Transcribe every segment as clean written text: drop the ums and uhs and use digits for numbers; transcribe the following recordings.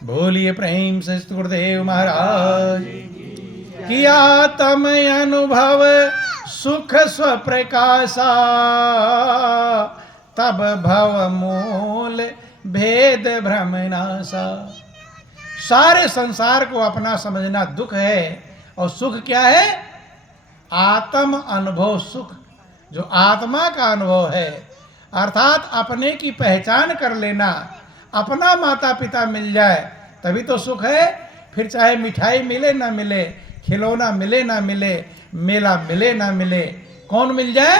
बोलिए प्रेम से गुरुदेव महाराज किया तम अनुभव सुख स्वप्रकाशा तब भव मूल भेद भ्रम नासा। सारे संसार को अपना समझना दुख है और सुख क्या है? आत्म अनुभव सुख, जो आत्मा का अनुभव है, अर्थात अपने की पहचान कर लेना। अपना माता पिता मिल जाए तभी तो सुख है। फिर चाहे मिठाई मिले ना मिले, खिलौना मिले ना मिले, मेला मिले ना मिले, कौन मिल जाए?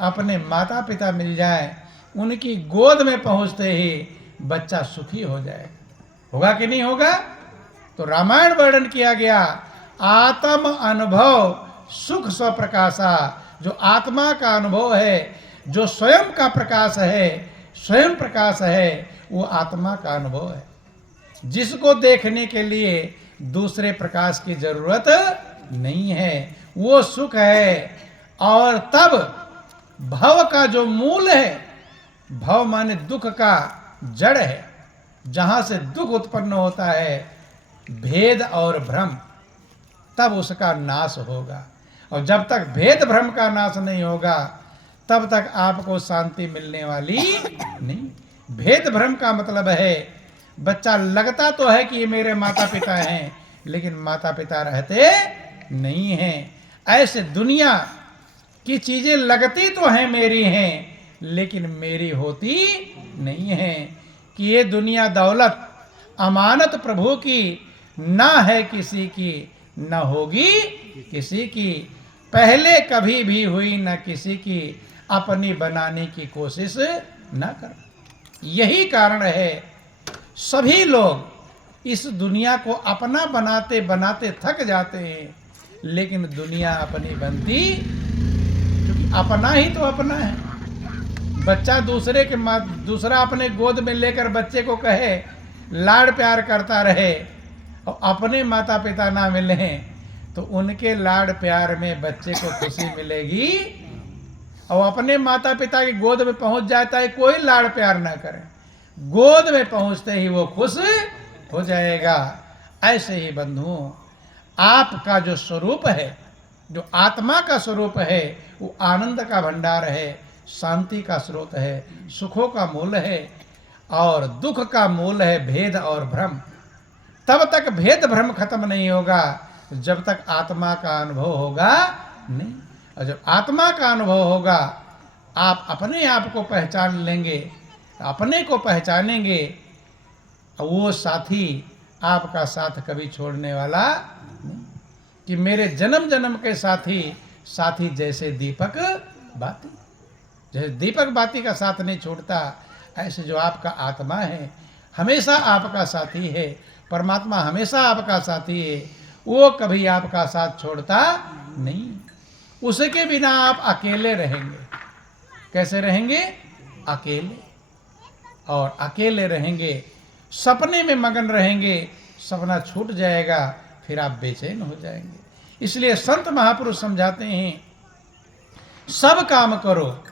अपने माता पिता मिल जाए। उनकी गोद में पहुंचते ही बच्चा सुखी हो जाए। होगा कि नहीं होगा? तो रामायण वर्णन किया गया आत्म अनुभव सुख स्वप्रकाशा। जो आत्मा का अनुभव है, जो स्वयं का प्रकाश है, स्वयं प्रकाश है, वो आत्मा का अनुभव है, जिसको देखने के लिए दूसरे प्रकाश की जरूरत नहीं है। वो सुख है। और तब भव का जो मूल है, भव माने दुख का जड़ है, जहां से दुख उत्पन्न होता है, भेद और भ्रम, तब उसका नाश होगा। और जब तक भेद भ्रम का नाश नहीं होगा तब तक आपको शांति मिलने वाली नहीं। भेद भ्रम का मतलब है बच्चा लगता तो है कि ये मेरे माता पिता हैं, लेकिन माता पिता रहते नहीं हैं। ऐसे दुनिया की चीजें लगती तो हैं मेरी हैं, लेकिन मेरी होती नहीं है। कि ये दुनिया दौलत अमानत प्रभु की ना है किसी की, न होगी किसी की, पहले कभी भी हुई न किसी की, अपनी बनाने की कोशिश न कर। यही कारण है सभी लोग इस दुनिया को अपना बनाते बनाते थक जाते हैं, लेकिन दुनिया अपनी बनती, क्योंकि अपना ही तो अपना है। बच्चा दूसरा अपने गोद में लेकर बच्चे को कहे, लाड़ प्यार करता रहे, और अपने माता पिता ना मिले तो उनके लाड़ प्यार में बच्चे को खुशी मिलेगी। और अपने माता पिता की गोद में पहुंच जाता है, कोई लाड़ प्यार ना करे, गोद में पहुंचते ही वो खुश हो जाएगा। ऐसे ही बंधुओं, आपका जो स्वरूप है, जो आत्मा का स्वरूप है, वो आनंद का भंडार है, शांति का स्रोत है, सुखों का मूल है, और दुख का मूल है भेद और भ्रम। तब तक भेद भ्रम खत्म नहीं होगा जब तक आत्मा का अनुभव होगा नहीं। और जब आत्मा का अनुभव होगा, आप अपने आप को पहचान लेंगे, अपने को पहचानेंगे, वो साथी आपका साथ कभी छोड़ने वाला नहीं। कि मेरे जन्म जन्म के साथी, साथी जैसे दीपक बाती, जैसे दीपक बाती का साथ नहीं छोड़ता, ऐसे जो आपका आत्मा है हमेशा आपका साथी है। परमात्मा हमेशा आपका साथी है, वो कभी आपका साथ छोड़ता नहीं। उसके बिना आप अकेले रहेंगे। कैसे रहेंगे? अकेले। और अकेले रहेंगे, सपने में मगन रहेंगे, सपना छूट जाएगा, फिर आप बेचैन हो जाएंगे। इसलिए संत महापुरुष समझाते हैं, सब काम करो,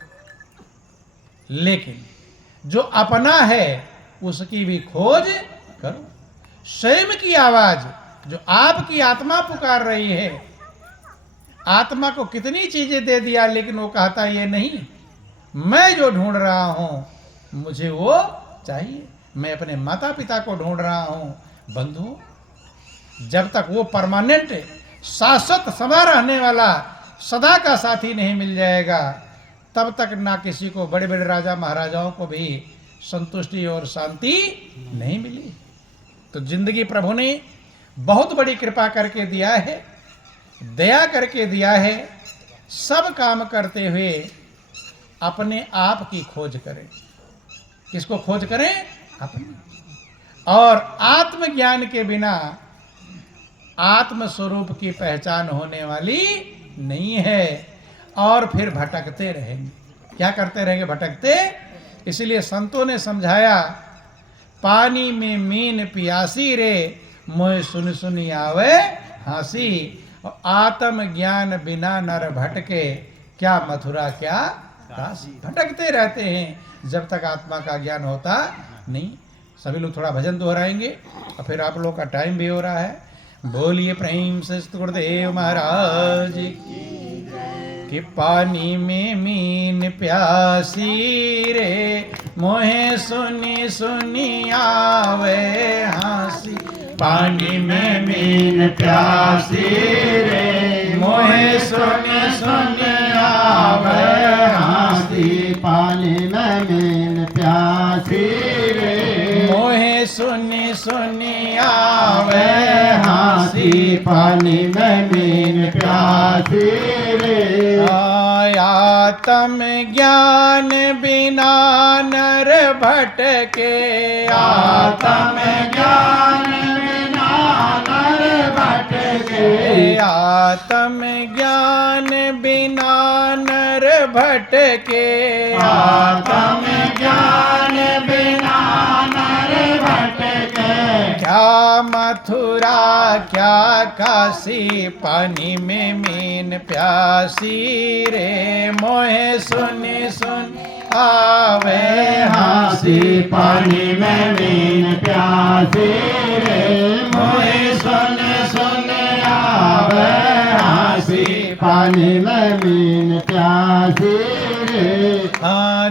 लेकिन जो अपना है उसकी भी खोज करो। स्वयं की आवाज, जो आपकी आत्मा पुकार रही है, आत्मा को कितनी चीजें दे दिया, लेकिन वो कहता ये नहीं, मैं जो ढूंढ रहा हूं मुझे वो चाहिए, मैं अपने माता पिता को ढूंढ रहा हूं। बंधु, जब तक वो परमानेंट शाश्वत सदा रहने वाला सदा का साथी नहीं मिल जाएगा, तब तक ना किसी को, बड़े बड़े राजा महाराजाओं को भी संतुष्टि और शांति नहीं मिली। तो जिंदगी प्रभु ने बहुत बड़ी कृपा करके दिया है, दया करके दिया है। सब काम करते हुए अपने आप की खोज करें। किसको खोज करें? अपने। और आत्मज्ञान के बिना आत्म स्वरूप की पहचान होने वाली नहीं है, और फिर भटकते रहेंगे। क्या करते रहेंगे? भटकते। इसलिए संतों ने समझाया, पानी में मीन पियासी रे, मोह सुन सुनी आवे हंसी। और आत्म ज्ञान बिना नर भटके, क्या मथुरा क्या काशी। भटकते रहते हैं जब तक आत्मा का ज्ञान होता नहीं। सभी लोग थोड़ा भजन दोहराएंगे। और फिर आप लोग का टाइम भी हो रहा है। बोलिए प्रेम से गुरुदेव महाराज की कि पानी में मीन प्यासी रे, मोहे सुनी सुनी आवे हंसी। पानी में मीन प्यासी रे, मोहे सुनी सुनी आवे हंसी। पानी में मीन प्यासी रे, मोहे सुनी सुनी आवे हंसी। पानी में मीन प्यासी रे, आत्म ज्ञान बिना नर भटके। आत्म ज्ञान बिना नर भटके। आत्म ज्ञान बिना नर भटके। आत्म ज्ञान बिना नर भटके। क्या मथुरा क्या काशी, पानी में मीन प्यासी रे, मोहे सुनी सुन आवे हंसी। पानी में मीन प्यासी रे, मोहे सुन सुन आवे हंसी। पानी में मीन प्यासी रे,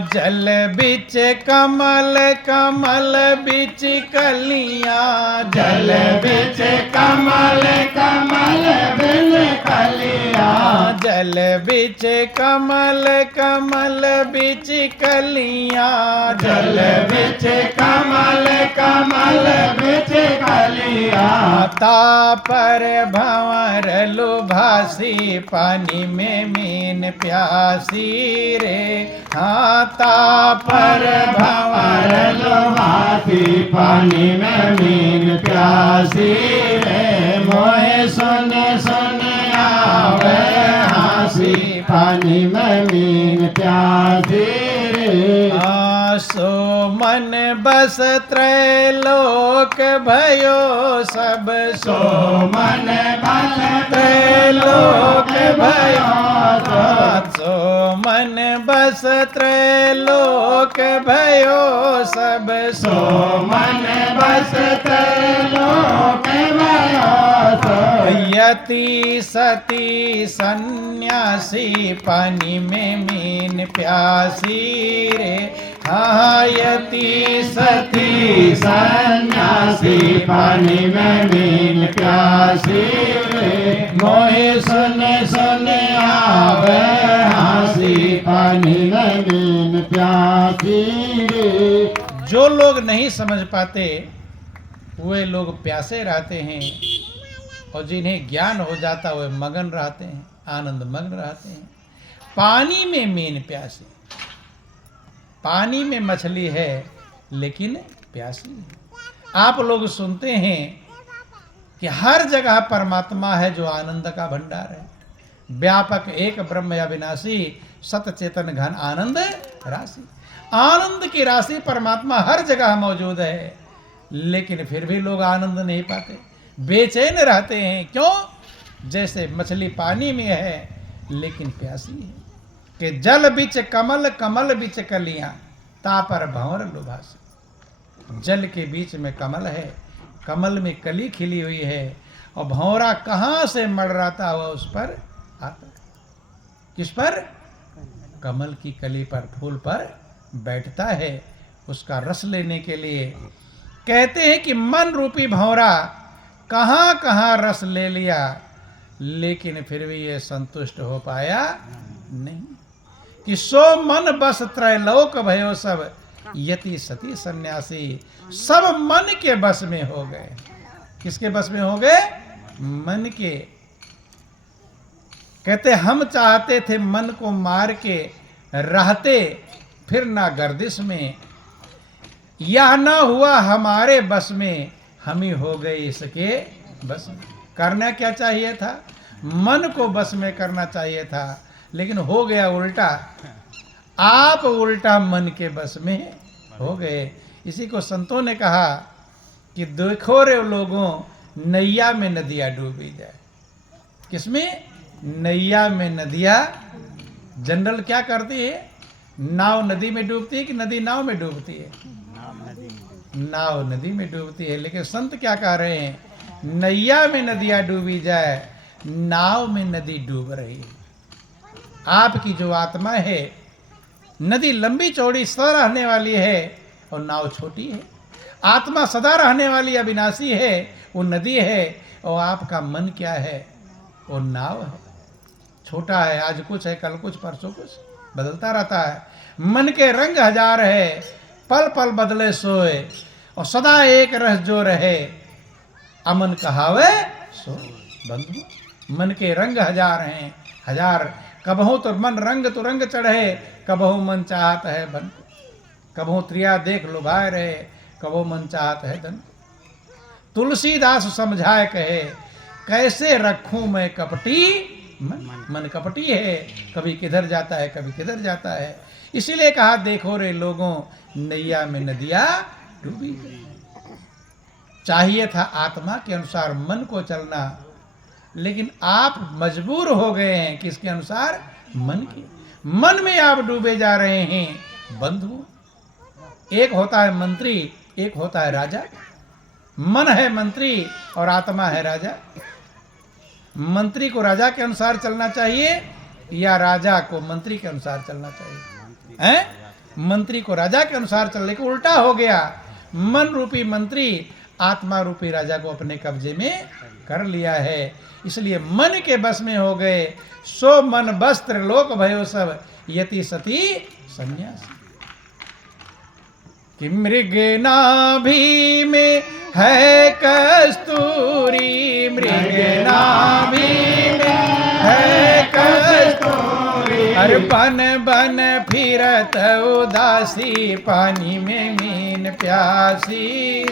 जल बिच कमल कमल बिच कलियां। जल बिच कमल कमल बिच कलियां। जल बिच कमल कमल बिच कलियां। जल बिच कमल कमल बिच कलियां। तापर भंवर लुभासी, पानी में मीन प्यासी रे। हाँ तापर भंवर लुभासी, पानी में मीन प्यासी रे, मोहे सुन सुन आवे हंसी। पानी में मीन प्यासी रे, सो मन बस त्रैलोक भयो सब। सो मन बस त्रैलोक भयो सो मन बस त्रैलोक भयो सब। सो मन बस त्रैलोक भयो सब। यति सती सन्यासी, पानी में मीन प्यासी रे। हाँ यति सती सन्यासी, पानी में मीन प्यासी रे, मोहे सुन सुन आवे हंसी। पानी में मीन प्यासी रे, जो लोग नहीं समझ पाते वे लोग प्यासे रहते हैं, और जिन्हें ज्ञान हो जाता वे मगन रहते हैं, आनंद मग्न रहते हैं। पानी में मीन प्यासी, पानी में मछली है लेकिन प्यासी है। आप लोग सुनते हैं कि हर जगह परमात्मा है जो आनंद का भंडार है। व्यापक एक ब्रह्म अविनाशी, सत चेतन घन आनंद राशि। आनंद की राशि परमात्मा हर जगह मौजूद है, लेकिन फिर भी लोग आनंद नहीं पाते, बेचैन रहते हैं। क्यों? जैसे मछली पानी में है लेकिन प्यासी है। कि जल बिच कमल कमल बिच कलियां, तापर भंवर लुभासी। जल के बीच में कमल है, कमल में कली खिली हुई है, और भंवरा कहाँ से मड़राता हुआ उस पर आता है। किस पर? कमल की कली पर, फूल पर बैठता है उसका रस लेने के लिए। कहते हैं कि मन रूपी भंवरा कहाँ कहाँ रस ले लिया, लेकिन फिर भी ये संतुष्ट हो पाया नहीं। कि सो मन बस त्रैलोक भयो सब, यति सती सन्यासी। सब मन के बस में हो गए। किसके बस में हो गए? मन के। कहते हम चाहते थे मन को मार के रहते फिर ना गर्दिश में, यह ना हुआ हमारे बस में, हम ही हो गए इसके बस में। करना क्या चाहिए था? मन को बस में करना चाहिए था, लेकिन हो गया उल्टा। आप उल्टा मन के बस में हो गए। इसी को संतों ने कहा कि देखो रे लोगों, नैया में नदियाँ डूबी जाए। किसमें? नैया में नदियाँ। जनरल क्या करती है? नाव नदी में डूबती है कि नदी नाव में डूबती है? नाव नदी में डूबती है। लेकिन संत क्या कह रहे हैं, नैया में नदियाँ डूबी जाए, नाव में नदी डूब रही है। आपकी जो आत्मा है, नदी लंबी चौड़ी सदा रहने वाली है और नाव छोटी है। आत्मा सदा रहने वाली अविनाशी है, वो नदी है। और आपका मन क्या है, वो नाव है, छोटा है, आज कुछ है, कल कुछ, परसों कुछ, बदलता रहता है। मन के रंग हजार है, पल पल बदले सोए, और सदा एक रस जो रहे, अमन कहावे सो बंधु। मन के रंग हजार हैं, हजार, कबहू तो मन रंग तो रंग चढ़े, कबहू मन चाहत है बन, कबहू त्रिया देख लुभाए रहे, कबहू मन चाहत है धन। तुलसीदास समझाए कहे, कैसे रखूं मैं कपटी मन। मन कपटी है, कभी किधर जाता है, कभी किधर जाता है। इसीलिए कहा, देखो रे लोगों, नैया में नदियाँ डूबी गई। चाहिए था आत्मा के अनुसार मन को चलना, लेकिन आप मजबूर हो गए हैं किसके अनुसार, मन के। मन में आप डूबे जा रहे हैं बंधु। एक होता है मंत्री, एक होता है राजा। मन है मंत्री और आत्मा है राजा। मंत्री को राजा के अनुसार चलना चाहिए या राजा को मंत्री के अनुसार चलना चाहिए, हैं? मंत्री को राजा के अनुसार चलने को उल्टा हो गया। मन रूपी मंत्री आत्मा रूपी राजा को अपने कब्जे में कर लिया है। इसलिए मन के बस में हो गए, सो मन वस्त्र लोक भयो सब, यति सती संन्यासी। कि मृग नाभि में है कस्तूरी, मृग नाभि में है कस्तूरी, अरे बन बन फिरत उदासी, पानी में मीन प्यासी,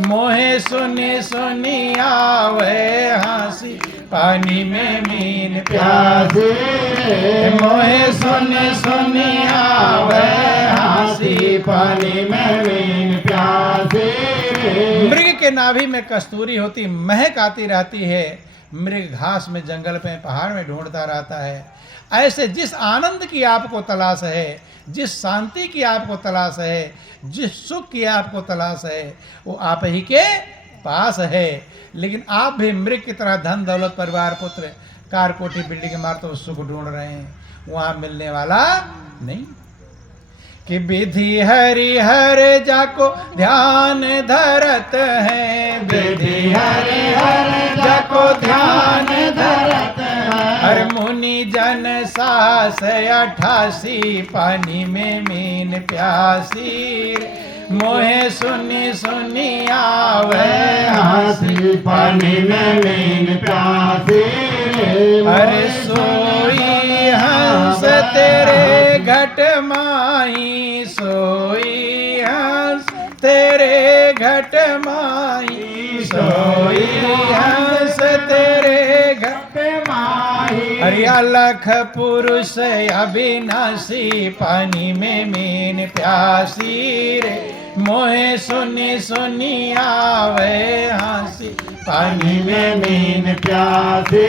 मोहे सुनी सुनी आवे हंसी, पानी में मीन प्यासी, मोहे सुनी सुनी आवे हंसी, पानी में मीन प्यासी। मृग के नाभि में कस्तूरी होती, महक आती रहती है। मृग घास में, जंगल में, पहाड़ में ढूंढता रहता है। ऐसे जिस आनंद की आपको तलाश है, जिस शांति की आपको तलाश है, जिस सुख की आपको तलाश है, वो आप ही के पास है। लेकिन आप भी मृग की तरह धन दौलत परिवार पुत्र कार कोठी बिल्डिंग मार तो सुख ढूंढ रहे हैं, वहां मिलने वाला नहीं। कि विधि हरि हर जाको ध्यान धरत है, विधि हरि हर जाको ध्यान धरत है, हर मुनि जन सास 88, पानी में मीन प्यासी, मोहे सुनी सुनी आवे हंसी, पानी में मीन प्यासी, अरे सोई हंस तेरे घट माही, सोई हंस तेरे घट माही, सोई हंस तेरे घट माही, अरे अलख पुरुष अविनाशी, पानी में मीन प्यासी रे, मोहे सुनी सुनी आवे हंसी, पानी में मीन प्यासी,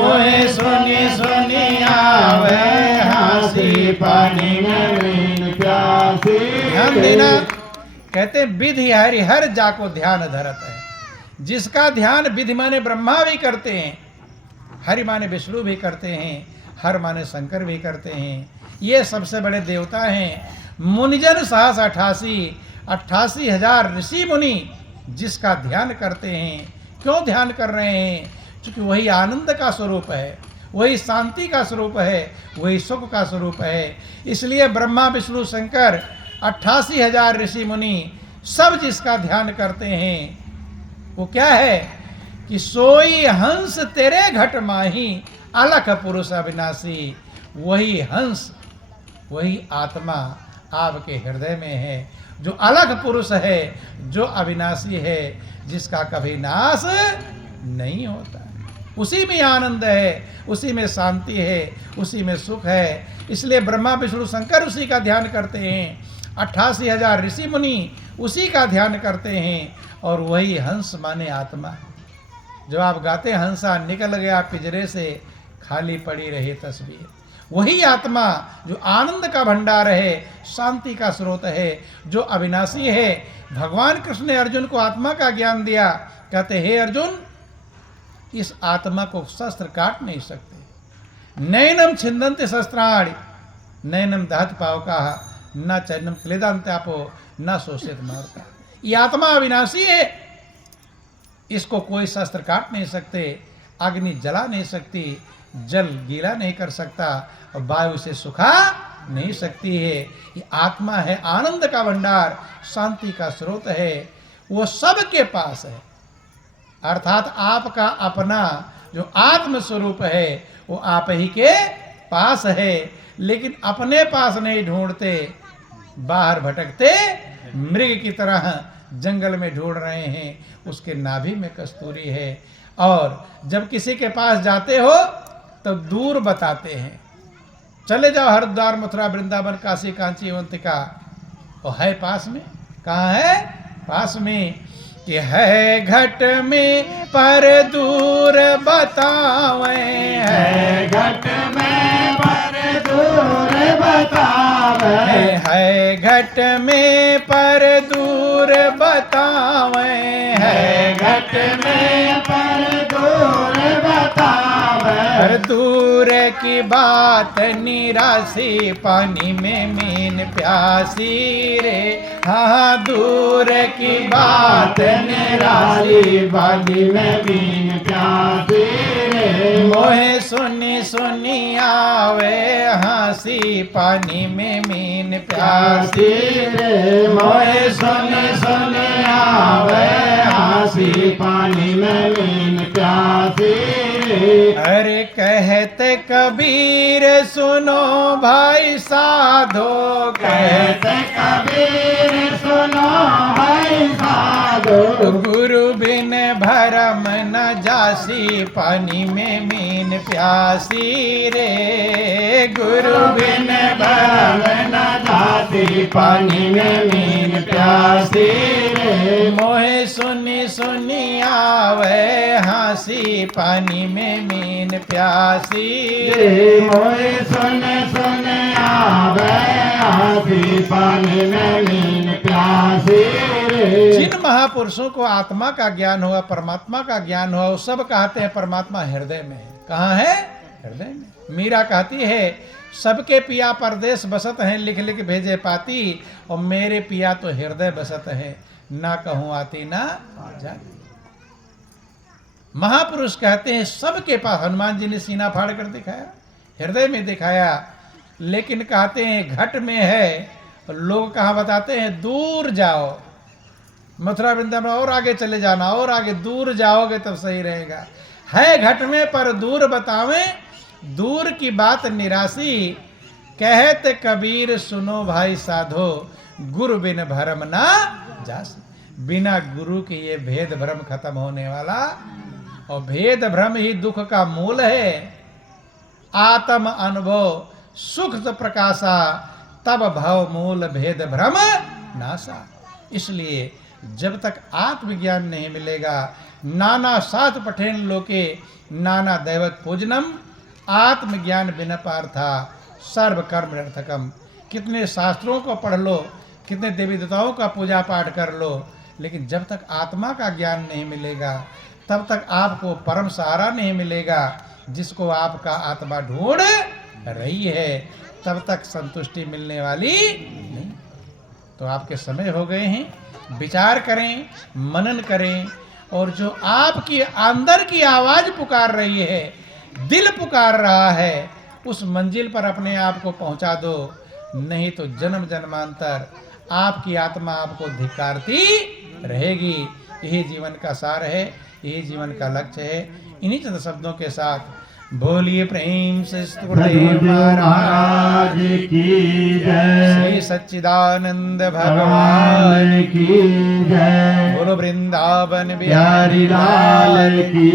मोहे सुनी सुनी आवे हंसी, पानी में मीन प्यासी। ध्यान देना, कहते हैं विधि हरि हर जाको ध्यान धरत है। जिसका ध्यान विधि माने ब्रह्मा भी करते हैं, हरि माने विष्णु भी करते हैं, हर माने शंकर भी करते हैं। ये सबसे बड़े देवता हैं। मुनिजन सहस 88,000 ऋषि मुनि जिसका ध्यान करते हैं। क्यों ध्यान कर रहे हैं? क्योंकि वही आनंद का स्वरूप है, वही शांति का स्वरूप है, वही सुख का स्वरूप है। इसलिए ब्रह्मा विष्णु शंकर 88,000 ऋषि मुनि सब जिसका ध्यान करते हैं, वो क्या है कि सोई हंस तेरे घट माही, अलख पुरुष अविनाशी। वही हंस, वही आत्मा आपके हृदय में है, जो अलग पुरुष है, जो अविनाशी है, जिसका कभी नाश नहीं होता। उसी में आनंद है, उसी में शांति है, उसी में सुख है। इसलिए ब्रह्मा विष्णु शंकर उसी का ध्यान करते हैं, 88,000 ऋषि मुनि उसी का ध्यान करते हैं। और वही हंस माने आत्मा। जब आप गाते हंसा निकल गया पिंजरे से, खाली पड़ी रही तस्वीर, वही आत्मा जो आनंद का भंडार है, शांति का स्रोत है, जो अविनाशी है। भगवान कृष्ण ने अर्जुन को आत्मा का ज्ञान दिया। कहते हे अर्जुन, इस आत्मा को शस्त्र काट नहीं सकते। नैनम छिंदन्ति शस्त्राणि नैनम दहत पावकाः न चैनम क्लेदान्त्यापो न शोषित मारुता। ये आत्मा अविनाशी है, इसको कोई शस्त्र काट नहीं सकते, अग्नि जला नहीं सकती, जल गीला नहीं कर सकता, और वायु से सुखा नहीं सकती है। ये आत्मा है आनंद का भंडार, शांति का स्रोत है, वो सबके पास है। अर्थात आपका अपना जो आत्म स्वरूप है वो आप ही के पास है, लेकिन अपने पास नहीं ढूंढते, बाहर भटकते मृग की तरह जंगल में ढूंढ रहे हैं। उसके नाभि में कस्तूरी है, और जब किसी के पास जाते हो तो दूर बताते हैं। चले जाओ हरिद्वार, मथुरा, वृंदावन, काशी, कांची, अवंतिका, वो है पास में। कहाँ है? पास में। कि है घट में पर दूर बतावे, है घट में पर दूर बतावे, है घट में पर दूर बतावे, है घट में पर दूर बतावे। पर दूर की बात निराशी, पानी में मीन प्यासी रे। हाँ, दूर की बात निराली बाली में बीन प्यासी रे। मोहे सुनी सुनी आवे हंसी, पानी में मीन प्यासी रे। मोहे सुने सुने आवे हंसी, पानी में बीन प्यासी रे। अरे कहते कबीर सुनो भाई साधो, कहते कबीर सुनो भाई साधो। गुरु बिन भरम न जासी, पानी में मीन प्यासी रे। गुरु बिन भरम न जासी, पानी में मीन प्यासी रे। मोहे सुनी सुनी आवे हंसी, पानी में मीन प्यासी रे। मोहे सुने सुने आवे हंसी, पानी में मीन प्यासी रे। जिन महापुरुषों को आत्मा का ज्ञान हुआ, परमात्मा का ज्ञान हुआ, वो सब कहते हैं परमात्मा हृदय में है। कहाँ है? हृदय में। मीरा कहती है सबके पिया परदेश बसत हैं, लिख लिख भेजे पाती, और मेरे पिया तो हृदय बसत है, ना कहूँ आती ना जाती। महापुरुष कहते हैं सबके पास। हनुमान जी ने सीना फाड़ कर दिखाया, हृदय में दिखाया, लेकिन कहते हैं घट में है। लोग कहाँ बताते हैं? दूर जाओ, मथुरा वृंदावन और आगे चले जाना, और आगे दूर जाओगे तब सही रहेगा। है घट में पर दूर बतावे, दूर की बात निराशी। कहते कबीर सुनो भाई साधो, गुरु बिन भरम ना जासी। बिना गुरु के ये भेद भ्रम खत्म होने वाला, और भेद भ्रम ही दुख का मूल है। आत्म अनुभव सुख प्रकाशा, तब भव मूल भेद भ्रम नासा। इसलिए जब तक आत्मज्ञान नहीं मिलेगा, नाना साथ पठेन लोके नाना दैवत पूजनम, आत्मज्ञान बिना पार्था सर्व कर्म निरर्थकम। कितने शास्त्रों को पढ़ लो, कितने देवी देवताओं का पूजा पाठ कर लो, लेकिन जब तक आत्मा का ज्ञान नहीं मिलेगा, तब तक आपको परम सहारा नहीं मिलेगा, जिसको आपका आत्मा ढूंढ रही है, तब तक संतुष्टि मिलने वाली नहीं। तो आपके समय हो गए हैं, विचार करें, मनन करें, और जो आपकी अंदर की आवाज पुकार रही है, दिल पुकार रहा है, उस मंजिल पर अपने आप को पहुंचा दो। नहीं तो जन्म जन्मांतर आपकी आत्मा आपको धिक्कारती रहेगी। यही जीवन का सार है, यही जीवन का लक्ष्य है। इन्हीं चंद शब्दों के साथ बोलिए प्रेम से गुरुदेव महाराज की जय। श्री सच्चिदानंद भगवान की जय। बोलो वृंदावन बिहारी लाल की